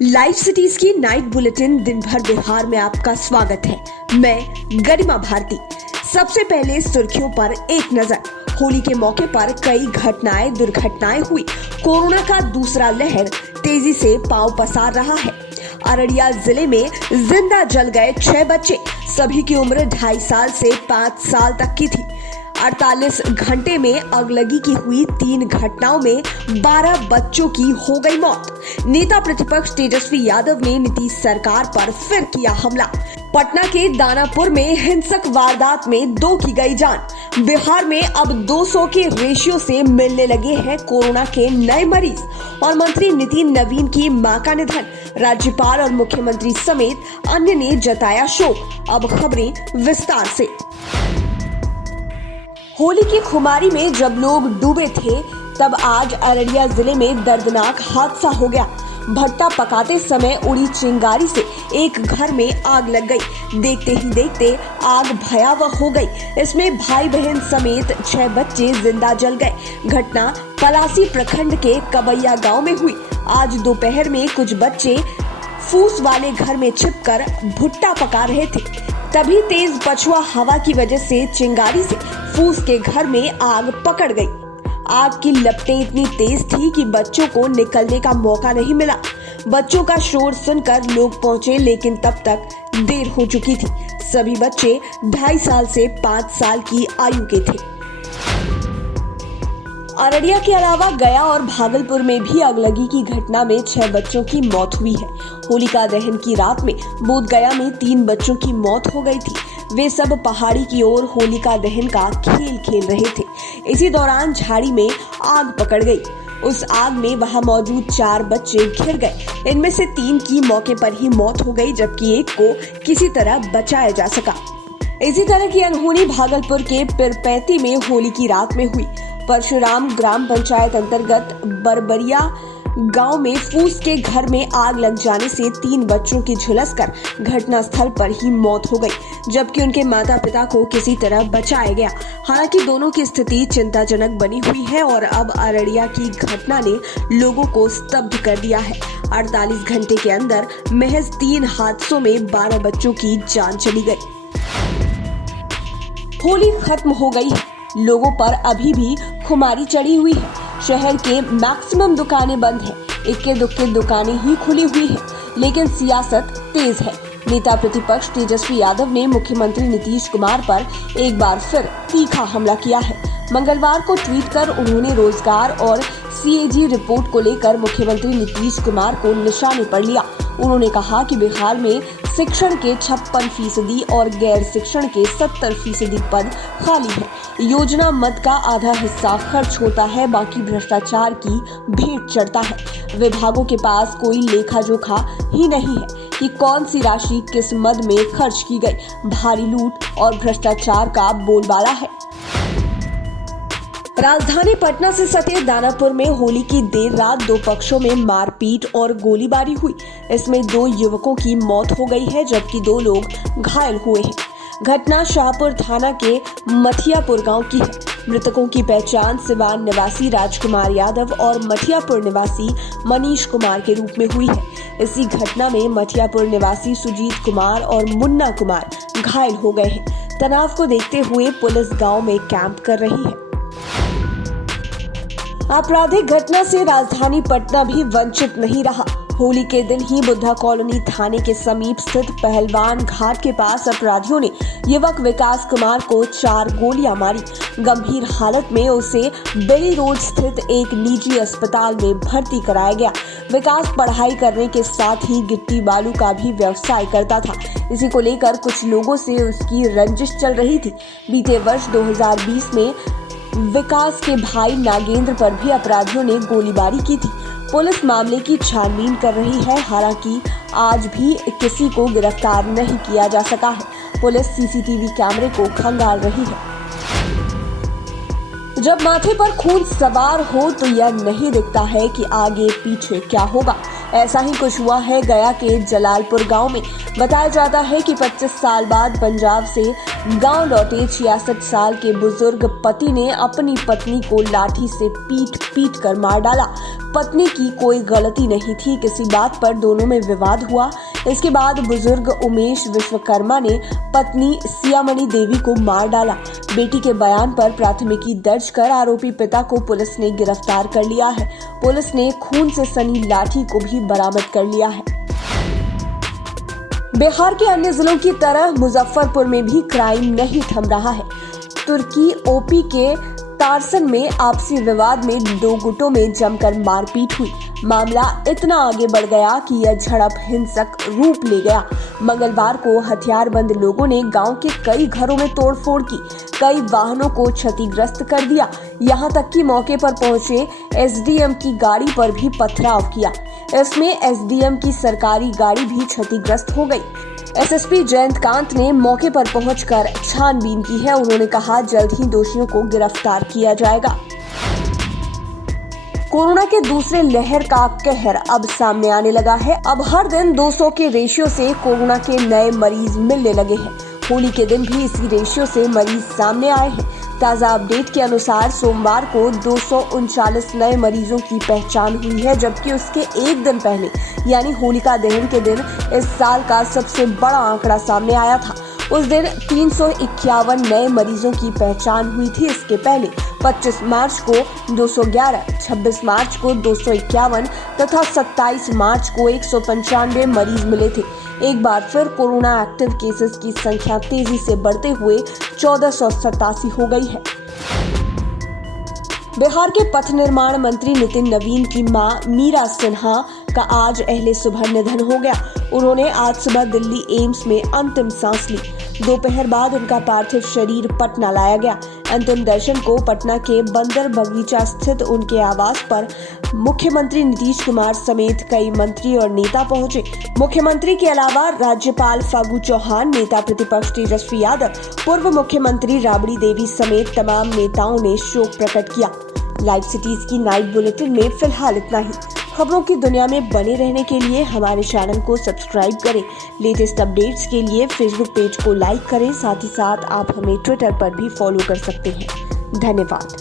Live cities की night bulletin दिन भर बिहार में आपका स्वागत है। मैं गरिमा भारती। सबसे पहले सुर्खियों पर एक नजर। होली के मौके पर कई दुर्घटनाएं हुई। कोरोना का दूसरा लहर तेजी से पांव पसार रहा है। अररिया जिले में जिंदा जल गए 6 बच्चे। सभी की उम्र 2.5 साल से 5 साल तक की थी। 48 घंटे में अगलगी की हुई 3 घटनाओं में 12 बच्चों की हो गई मौत। नेता प्रतिपक्ष तेजस्वी यादव ने नीतीश सरकार पर फिर किया हमला। पटना के दानापुर में हिंसक वारदात में 2 की गई जान। बिहार में अब 200 के रेशियो से मिलने लगे हैं कोरोना के नए मरीज। और मंत्री नितिन नवीन की मां का निधन। राज्यपाल और मुख्यमंत्री समेत अन्य ने जताया शोक। अब खबरें विस्तार से। होली की खुमारी में जब लोग डूबे थे, तब आज अररिया जिले में दर्दनाक हादसा हो गया। भट्टा पकाते समय उड़ी चिंगारी से एक घर में आग लग गई। देखते ही देखते आग भयावह हो गई। इसमें भाई बहन समेत 6 बच्चे जिंदा जल गए। घटना पलासी प्रखंड के कबैया गांव में हुई। आज दोपहर में कुछ बच्चे फूस वाले घर में छिपकर भुट्टा पका रहे थे। तभी तेज पछुआ हवा की वजह से चिंगारी से फूस के घर में आग पकड़ गई। आग की लपटें इतनी तेज थी कि बच्चों को निकलने का मौका नहीं मिला। बच्चों का शोर सुनकर लोग पहुंचे, लेकिन तब तक देर हो चुकी थी। सभी बच्चे 2.5 साल से 5 साल की आयु के थे। अररिया के अलावा गया और भागलपुर में भी अगलगी की घटना में 6 बच्चों की मौत हुई है। होलिका दहन की रात में बोधगया में 3 बच्चों की मौत हो गई थी। वे सब पहाड़ी की ओर होलिका दहन का खेल खेल रहे थे। इसी दौरान झाड़ी में आग पकड़ गई। उस आग में वहां मौजूद 4 बच्चे घिर गए। इनमें से 3 की मौके पर ही मौत हो गई, जबकि एक को किसी तरह बचाया जा सका। इसी तरह की अनहोनी भागलपुर के पिरपैती में होली की रात में हुई। परशुराम ग्राम पंचायत अंतर्गत बरबरिया गांव में फूस के घर में आग लग जाने से 3 बच्चों की झुलसकर घटनास्थल पर ही मौत हो गई, जबकि उनके माता पिता को किसी तरह बचाया गया। हालांकि दोनों की स्थिति चिंताजनक बनी हुई है और अब अररिया की घटना ने लोगों को स्तब्ध कर दिया है। 48 घंटे के अंदर महज 3 हादसों में 12 बच्चों की जान चली गई। होली खत्म हो गई है, लोगों पर अभी भी खुमारी चढ़ी हुई है। शहर के मैक्सिमम दुकानें बंद हैं, इक्के दुक्के दुकानें ही खुली हुई हैं, लेकिन सियासत तेज है। नेता प्रतिपक्ष तेजस्वी यादव ने मुख्यमंत्री नीतीश कुमार पर एक बार फिर तीखा हमला किया है। मंगलवार को ट्वीट कर उन्होंने रोजगार और सीएजी रिपोर्ट को लेकर मुख्यमंत्री नीतीश कुमार को निशाने पर लिया। उन्होंने कहा कि बिहार में शिक्षण के 56% और गैर शिक्षण के 70% पद खाली है। योजना मद का आधा हिस्सा खर्च होता है, बाकी भ्रष्टाचार की भेंट चढ़ता है। विभागों के पास कोई लेखा जोखा ही नहीं है कि कौन सी राशि किस मद में खर्च की गई। भारी लूट और भ्रष्टाचार का बोलबाला है। राजधानी पटना से सटे दानापुर में होली की देर रात 2 पक्षों में मारपीट और गोलीबारी हुई। इसमें 2 युवकों की मौत हो गई है, जबकि 2 लोग घायल हुए हैं। घटना शाहपुर थाना के मठियापुर गांव की है। मृतकों की पहचान सिवान निवासी राजकुमार यादव और मठियापुर निवासी मनीष कुमार के रूप में हुई है। इसी घटना में मठियापुर निवासी सुजीत कुमार और मुन्ना कुमार घायल हो गए हैं। तनाव को देखते हुए पुलिस गांव में कैंप कर रही है। आपराधिक घटना से राजधानी पटना भी वंचित नहीं रहा। होली के दिन ही बुद्धा कॉलोनी थाने के समीप स्थित पहलवान घाट के पास अपराधियों ने युवक विकास कुमार को 4 गोलियां मारी। गंभीर हालत में उसे बेली रोड स्थित एक निजी अस्पताल में भर्ती कराया गया। विकास पढ़ाई करने के साथ ही गिट्टी बालू का भी व्यवसाय करता था। इसी को लेकर कुछ लोगों से उसकी रंजिश चल रही थी। बीते वर्ष 2020 में विकास के भाई नागेंद्र पर भी अपराधियों ने गोलीबारी की थी। पुलिस मामले की छानबीन कर रही है। हालांकि आज भी किसी को गिरफ्तार नहीं किया जा सका है। पुलिस सीसीटीवी कैमरे को खंगाल रही है। जब माथे पर खून सवार हो तो यह नहीं दिखता है कि आगे पीछे क्या होगा। ऐसा ही कुछ हुआ है गया के जलालपुर गांव में। बताया जाता है कि 25 साल बाद पंजाब से गांव लौटे 66 साल के बुजुर्ग पति ने अपनी पत्नी को लाठी से पीट कर मार डाला। पत्नी की कोई गलती नहीं थी, किसी बात पर दोनों में विवाद हुआ। इसके बाद बुजुर्ग उमेश विश्वकर्मा ने पत्नी सियामणि देवी को मार डाला। बेटी के बयान पर प्राथमिकी दर्ज कर आरोपी पिता को पुलिस ने गिरफ्तार कर लिया है। पुलिस ने खून से सनी लाठी को भी बरामद कर लिया है। बिहार के अन्य जिलों की तरह मुजफ्फरपुर में भी क्राइम नहीं थम रहा है। तुर्की ओपी के तारसन में आपसी विवाद में दो गुटों में जमकर मारपीट हुई। मामला इतना आगे बढ़ गया कि यह झड़प हिंसक रूप ले गया। मंगलवार को हथियारबंद लोगों ने गांव के कई घरों में तोड़फोड़ की, कई वाहनों को क्षतिग्रस्त कर दिया। यहां तक कि मौके पर पहुंचे एसडीएम की गाड़ी पर भी पथराव किया। इसमें एसडीएम की सरकारी गाड़ी भी क्षतिग्रस्त हो गई। एसएसपी जयंतकांत ने मौके पर पहुंचकर छानबीन की है। उन्होंने कहा जल्द ही दोषियों को गिरफ्तार किया जाएगा। कोरोना के दूसरे लहर का कहर अब सामने आने लगा है। अब हर दिन 200 के रेशियो से कोरोना के नए मरीज मिलने लगे हैं। होली के दिन भी इसी रेशियो से मरीज सामने आए हैं। ताजा अपडेट के अनुसार सोमवार को 239 नए मरीजों की पहचान हुई है, जबकि उसके एक दिन पहले यानी होलिका दहन के दिन इस साल का सबसे बड़ा आंकड़ा सामने आया था। उस दिन 351 नए मरीजों की पहचान हुई थी। इसके पहले 25 मार्च को 211, 26 मार्च को 251 तथा 27 मार्च को 195 मरीज मिले थे। एक बार फिर कोरोना एक्टिव केसेस की संख्या तेजी से बढ़ते हुए 1487 हो गई है। बिहार के पथ निर्माण मंत्री नितिन नवीन की मां मीरा सिन्हा का आज अहले सुबह निधन हो गया। उन्होंने आज सुबह दिल्ली एम्स में अंतिम सांस ली। दोपहर बाद उनका पार्थिव शरीर पटना लाया गया। अंतिम दर्शन को पटना के बंदर बगीचा स्थित उनके आवास पर मुख्यमंत्री नीतीश कुमार समेत कई मंत्री और नेता पहुंचे। मुख्यमंत्री के अलावा राज्यपाल फागू चौहान, नेता प्रतिपक्ष तेजस्वी यादव, पूर्व मुख्यमंत्री राबड़ी देवी समेत तमाम नेताओं ने शोक प्रकट किया। लाइव सिटीज की नाइट बुलेटिन में फिलहाल इतना ही। खबरों की दुनिया में बने रहने के लिए हमारे चैनल को सब्सक्राइब करें। लेटेस्ट अपडेट्स के लिए फेसबुक पेज को लाइक करें। साथ ही साथ आप हमें ट्विटर पर भी फॉलो कर सकते हैं। धन्यवाद।